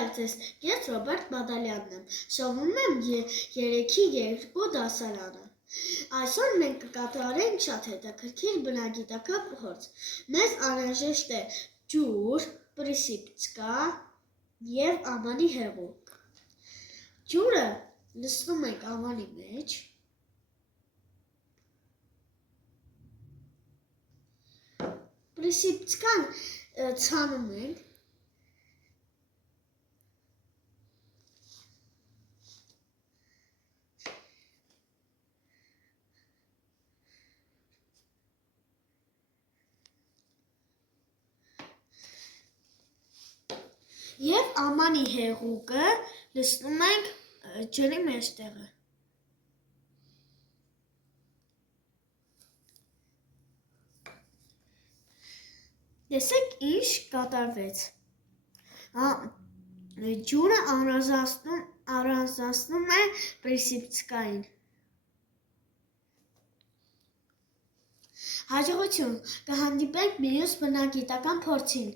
Բարև ձեզ, ես Ռոբերտ Բադալյանն եմ, սովորում եմ 3-2 դասարանը։ Այսօր մենք կկատարենք շատ հետաքրքիր բնագիտական փորձ։ Մեզ անհրաժեշտ է ջուր, պրիսիպցկա և ամանի հեղուկ։ Ջուրը լցնում ենք ամանի մեջ, պրիսիպցկան ցանում ենք, և ամանի հեղուկը լցնում ենք ջրի մեջտեղը։ Տեսեք ինչ կատարվեց։ Ջուրը առանձնացնում է պրիսիպցկային։ Հաջողություն, կհանդիպենք մյուս բնագիտական փորձին։